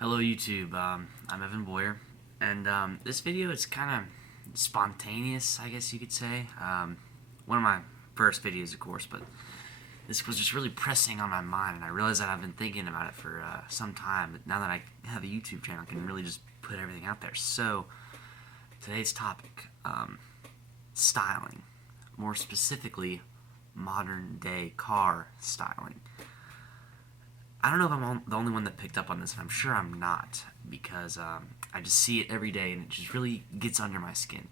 Hello YouTube, I'm Evan Boyer, and this video is kind of spontaneous, I guess you could say. One of my first videos, of course, but this was just really pressing on my mind, and I realized that I've been thinking about it for some time, but now that I have a YouTube channel, I can really just put everything out there. So, today's topic, styling. More specifically, modern day car styling. I don't know if I'm the only one that picked up on this, and I'm sure I'm not, because I just see it every day and it just really gets under my skin.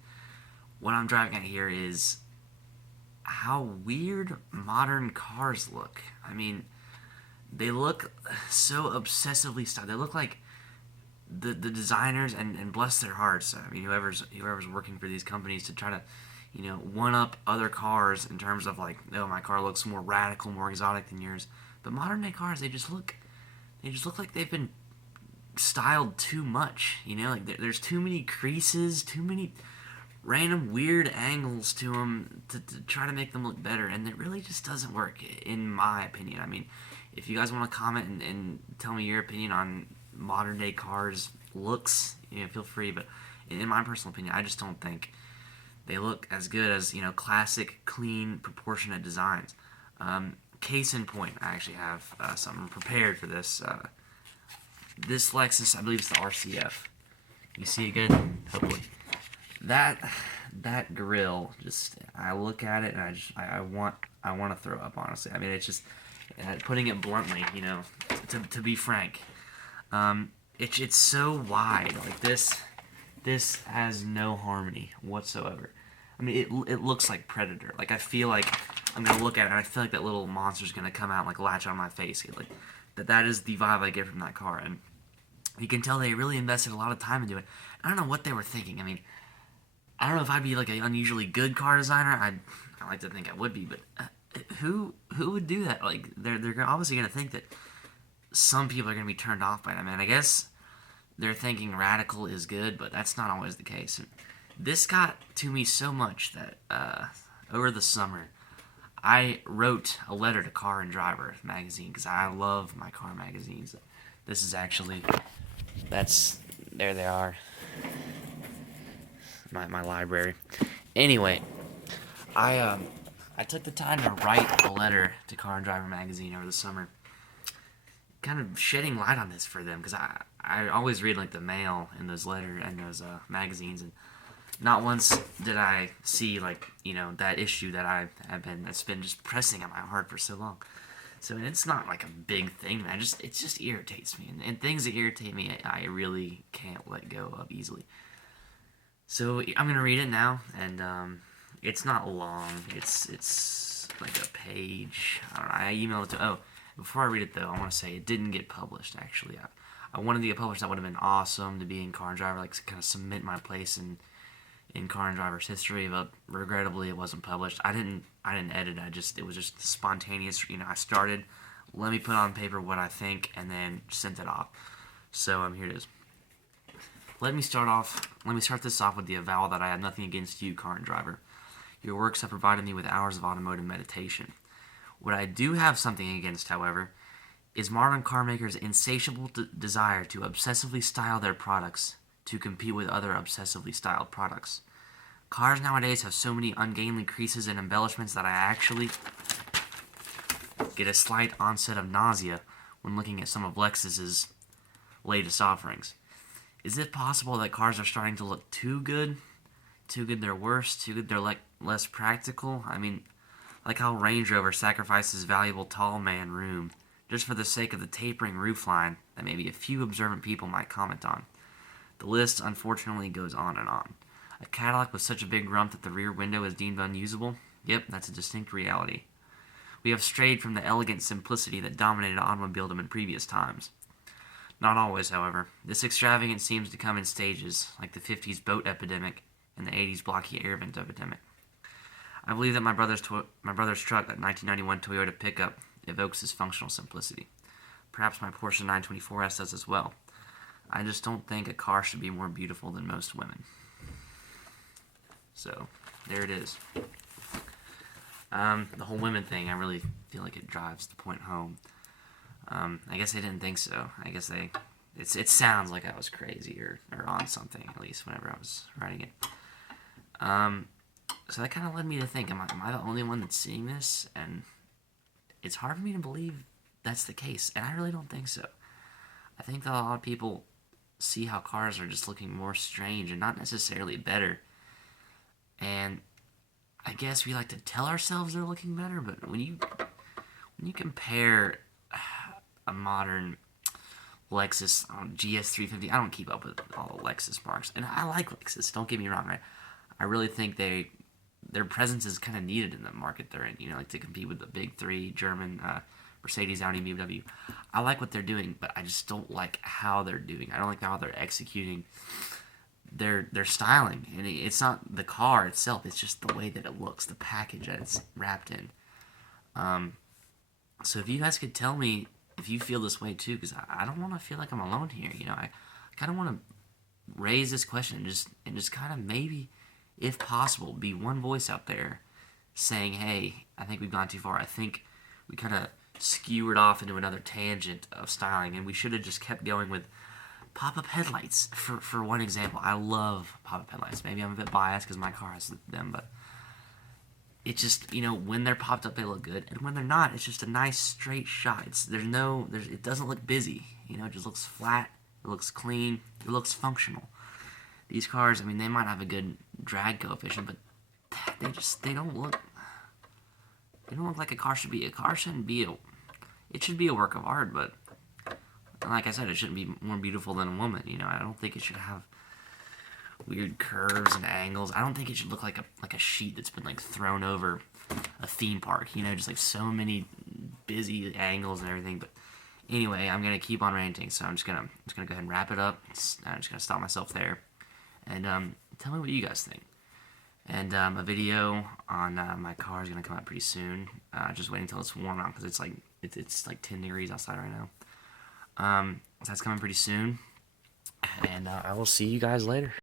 What I'm driving at here is how weird modern cars look. I mean, they look so obsessively styled. They look like the designers, and bless their hearts. I mean, whoever's working for these companies to try to, one up other cars in terms of like, oh, my car looks more radical, more exotic than yours. But modern day cars, they just look like they've been styled too much. Like there's too many creases, too many random weird angles to them to try to make them look better, and it really just doesn't work, in my opinion. I mean, if you guys want to comment and tell me your opinion on modern day cars looks, feel free. But in my personal opinion, I just don't think they look as good as classic, clean, proportionate designs. Case in point, I actually have something prepared for this. This Lexus, I believe it's the RCF. You see it good? Hopefully. That that grill, just I look at it and I want to throw up. Honestly, I mean it's just putting it bluntly. To be frank, it's so wide. Like this has no harmony whatsoever. I mean, it looks like Predator. Like I feel like I'm gonna look at it and I feel like that little monster's gonna come out and like latch on my face. Like that is the vibe I get from that car, and you can tell they really invested a lot of time into it. I don't know what they were thinking. I mean, I don't know if I'd be like an unusually good car designer. I like to think I would be, but who would do that? Like they're obviously gonna think that some people are gonna be turned off by it. I mean, I guess they're thinking radical is good, but that's not always the case. And this got to me so much that over the summer I wrote a letter to Car and Driver magazine because I love my car magazines. This is actually that's there they are, my library. Anyway, I took the time to write a letter to Car and Driver magazine over the summer, kind of shedding light on this for them because I always read like the mail in those letters and those magazines, and not once did I see like that issue that that's been just pressing on my heart for so long. So it's not like a big thing. It just irritates me, and things that irritate me, I really can't let go of easily. So I'm gonna read it now, and it's not long. It's like a page. I don't know. I emailed it to. Oh, before I read it though, I want to say it didn't get published. Actually, I wanted to get published. That would have been awesome to be in Car and Driver, like to kind of cement my place in Car and Driver's history. But regrettably, it wasn't published. I didn't edit. It was just spontaneous. I started. Let me put on paper what I think, and then sent it off. So here it is. Let me start this off with the avowal that I have nothing against you, Car and Driver. Your works have provided me with hours of automotive meditation. What I do have something against, however, is modern car makers' insatiable desire to obsessively style their products to compete with other obsessively styled products. Cars nowadays have so many ungainly creases and embellishments that I actually get a slight onset of nausea when looking at some of Lexus's latest offerings. Is it possible that cars are starting to look too good? Too good they're worse? Too good they're like less practical? I mean, like how Range Rover sacrifices valuable tall man room just for the sake of the tapering roofline that maybe a few observant people might comment on. The list unfortunately goes on and on. A Cadillac with such a big rump that the rear window is deemed unusable? Yep, that's a distinct reality. We have strayed from the elegant simplicity that dominated automobiledom in previous times. Not always, however. This extravagance seems to come in stages, like the 50s boat epidemic and the 80s blocky air vent epidemic. I believe that my brother's truck, that 1991 Toyota pickup, evokes this functional simplicity. Perhaps my Porsche 924S does as well. I just don't think a car should be more beautiful than most women. So, there it is. The whole women thing, I really feel like it drives the point home. I guess they didn't think so. I guess they it sounds like I was crazy or on something, at least whenever I was writing it. So that kind of led me to think, am I the only one that's seeing this? And it's hard for me to believe that's the case, and I really don't think so. I think that a lot of people see how cars are just looking more strange and not necessarily better. And I guess we like to tell ourselves they're looking better, but when you compare a modern Lexus GS350, I don't keep up with all the Lexus marks, and I like Lexus. Don't get me wrong. I really think their presence is kind of needed in the market they're in. You know, like to compete with the big three, German, Mercedes, Audi, BMW. I like what they're doing, but I just don't like how they're doing. I don't like how they're executing their styling, and it's not the car itself. It's just the way that it looks, the package that it's wrapped in. So if you guys could tell me if you feel this way too, because I don't want to feel like I'm alone here. You know, I kind of want to raise this question and just kind of maybe, if possible, be one voice out there saying, "Hey, I think we've gone too far. I think we kind of skewered off into another tangent of styling, and we should have just kept going with pop-up headlights." For one example, I love pop-up headlights. Maybe I'm a bit biased because my car has them, but it just, when they're popped up, they look good, and when they're not, it's just a nice straight shot. It doesn't look busy. It just looks flat. It looks clean. It looks functional. These cars, I mean, they might have a good drag coefficient, but they don't look like a car should be. A car shouldn't be it should be a work of art, but like I said, it shouldn't be more beautiful than a woman. I don't think it should have weird curves and angles. I don't think it should look like a sheet that's been like thrown over a theme park. Just like so many busy angles and everything. But anyway, I'm gonna keep on ranting, so I'm just gonna go ahead and wrap it up. I'm just gonna stop myself there, and tell me what you guys think. And a video on my car is gonna come out pretty soon. Just waiting until it's warm out because it's like 10 degrees outside right now. So that's coming pretty soon, and I will see you guys later.